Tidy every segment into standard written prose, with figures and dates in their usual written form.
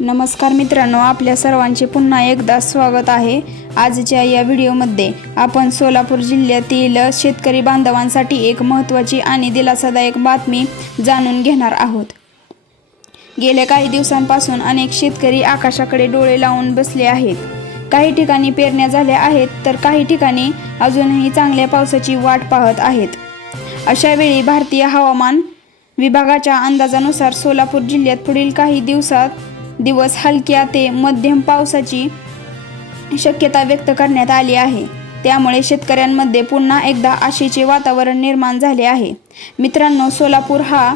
नमस्कार मित्रांनो, आपल्या सर्वांचे पुन्हा एकदा स्वागत आहे। आजच्या या व्हिडिओमध्ये आपण सोलापूर जिल्ह्यातील शेतकरी बांधवांसाठी एक महत्त्वाची आणि दिलासादायक बातमी जाणून घेणार आहोत। गेल्या काही दिवसांपासून अनेक शेतकरी आकाशाकडे डोळे लावून बसले आहेत। काही ठिकाणी पेरण्या झाल्या आहेत, तर काही ठिकाणी अजूनही चांगल्या पावसाची वाट पाहत आहेत। अशा वेळी भारतीय हवामान विभागाच्या अंदाजानुसार सोलापूर जिल्ह्यात पुढील काही दिवस हलक्या ते मध्यम पावसाची शक्यता व्यक्त करण्यात आली आहे। त्यामुळे शेतकऱ्यांमध्ये पुन्हा एकदा आशेचे वातावरण निर्माण झाले आहे। मित्रांनो, सोलापूर हा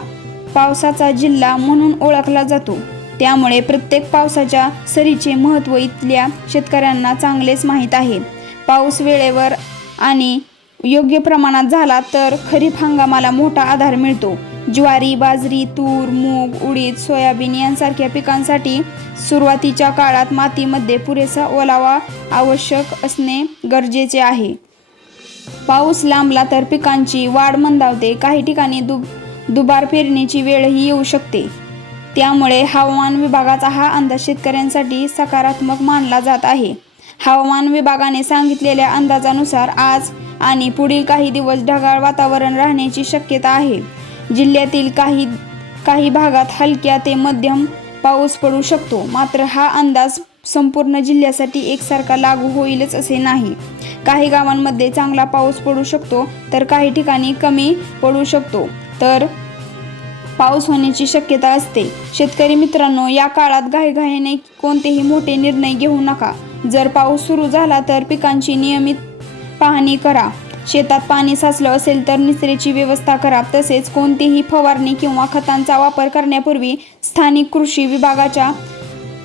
पावसाचा जिल्हा म्हणून ओळखला जातो, त्यामुळे प्रत्येक पावसाच्या सरीचे महत्त्व इथल्या शेतकऱ्यांना चांगलेच माहीत आहे। पाऊस वेळेवर आणि योग्य प्रमाणात झाला तर खरीप हंगामाला मोठा आधार मिळतो। ज्वारी, बाजरी, तूर, मूग, उडीद, सोयाबीन यांसारख्या पिकांसाठी सुरुवातीच्या काळात मातीमध्ये पुरेसा ओलावा आवश्यक असणे गरजेचे आहे। पाऊस लांबला तर पिकांची वाढ मंदावते, काही ठिकाणी दुबार पेरणीची वेळही येऊ शकते। त्यामुळे हवामान विभागाचा हा अंदाज शेतकऱ्यांसाठी सकारात्मक मानला जात आहे। हवामान विभागाने सांगितलेल्या अंदाजानुसार आज आणि पुढील काही दिवस ढगाळ वातावरण राहण्याची शक्यता आहे। जिल्ह्यातील काही भागात हलक्या ते मध्यम पाऊस पडू शकतो, मात्र हा अंदाज संपूर्ण जिल्ह्यासाठी एकसारखा लागू होईलच असे नाही। काही गावांमध्ये चांगला पाऊस पडू शकतो, तर काही ठिकाणी कमी पडू शकतो, तर पाऊस होण्याची शक्यता असते। शेतकरी मित्रांनो, या काळात घाईघाईने कोणतेही मोठे निर्णय घेऊ नका। जर पाऊस सुरू झाला तर पिकांची नियमित पाहणी करा। शेतात पाणी साचलं असेल तर निचऱ्याची व्यवस्था करा। तसेच कोणतीही फवारणी किंवा खतांचा वापर करण्यापूर्वी स्थानिक कृषी विभागाच्या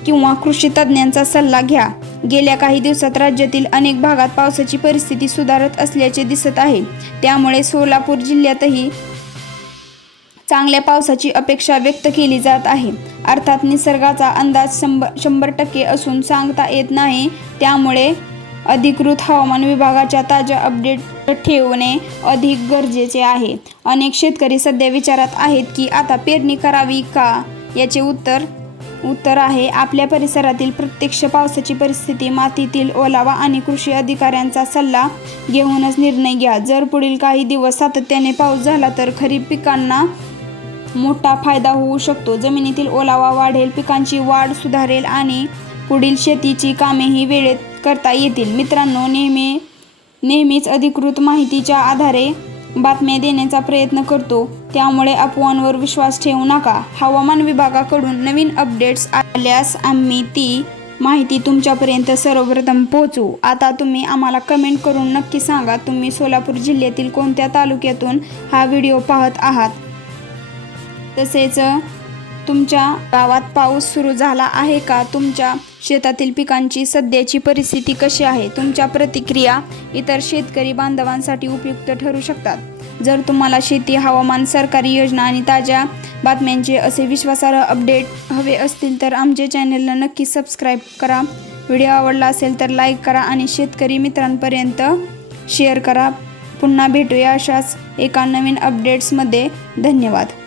किंवा कृषी तज्ज्ञांचा सल्ला घ्या। गेल्या काही दिवसात राज्यातील अनेक भागात पावसाची परिस्थिती सुधारत असल्याचे दिसत आहे, त्यामुळे सोलापूर जिल्ह्यातही चांगल्या पावसाची अपेक्षा व्यक्त केली जात आहे। अर्थात निसर्गाचा अंदाज 100% असून सांगता येत नाही, त्यामुळे अधिकृत हवामान विभागाच्या ताज्या अपडेट ठेवणे अधिक गरजेचे आहे। अनेक शेतकरी सध्या विचारात आहेत की आता पेरणी करावी का? याचे उत्तर आहे आपल्या परिसरातील प्रत्यक्ष पावसाची परिस्थिती, मातीतील ओलावा आणि कृषी अधिकाऱ्यांचा सल्ला घेऊनच निर्णय घ्या। जर पुढील काही दिवस सातत्याने पाऊस झाला तर खरीप पिकांना मोठा फायदा होऊ शकतो। जमिनीतील ओलावा वाढेल, पिकांची वाढ सुधारेल आणि पुढील शेतीची कामेही वेळेत करता येतील। मित्रांनो, नेहमीच अधिकृत माहितीच्या आधारे बातम्या देण्याचा प्रयत्न करतो, त्यामुळे अफवांवर विश्वास ठेवू नका। हवामान विभागाकडून नवीन अपडेट्स आल्यास आम्ही ती माहिती तुमच्यापर्यंत सर्वप्रथम पोहोचवू। आता तुम्ही आम्हाला कमेंट करून नक्की सांगा, तुम्ही सोलापूर जिल्ह्यातील कोणत्या तालुक्यातून हा व्हिडिओ पाहत आहात। तसेच तुमच्या गावात पाऊस सुरू झाला आहे का? तुमच्या शेतातील पिकांची सध्याची परिस्थिती कशी आहे? तुमच्या प्रतिक्रिया इतर शेतकरी बांधवांसाठी उपयुक्त ठरू शकतात। जर तुम्हाला शेती, हवामान, सरकारी योजना आणि ताज्या बातम्यांचे असे विश्वासार्ह अपडेट हवे असतील तर आमच्या चॅनलला नक्की सबस्क्राईब करा। व्हिडिओ आवडला असेल तर लाईक करा आणि शेतकरी मित्रांपर्यंत शेअर करा। पुन्हा भेटूया अशाच एका नवीन अपडेट्समध्ये। धन्यवाद।